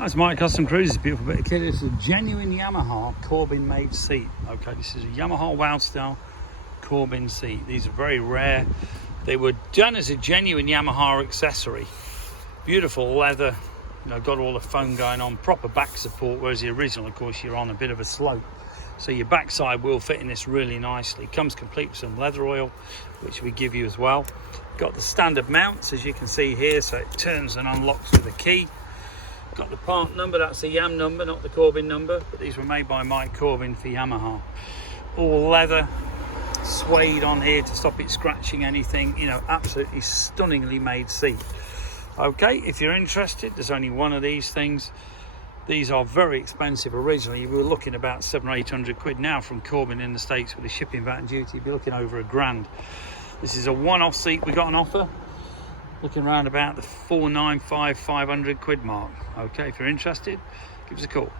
That's Mike Custom Cruisers, beautiful bit of kit. This is a genuine Yamaha Corbin made seat. Okay, this is a Yamaha Wild Style Corbin seat. These are very rare. They were done as a genuine Yamaha accessory. Beautiful leather, you know, got all the foam going on, proper back support, whereas the original, of course, you're on a bit of a slope. So your backside will fit in this really nicely. Comes complete with some leather oil, which we give you as well. Got the standard mounts, as you can see here, so it turns and unlocks with a key. Got the part number, that's the YAM number, not the Corbin number, but these were made by Mike Corbin for Yamaha. All leather, suede on here to stop it scratching anything, you know, absolutely stunningly made seat. Okay, if you're interested, there's only one of these things. These are very expensive. Originally we were looking about 700 or 800 quid. Now from Corbin in the States with the shipping, VAT and duty, you'd be looking over £1,000. This is a one-off seat we got on offer, looking around about the 495, 500 quid mark. Okay, if you're interested, give us a call.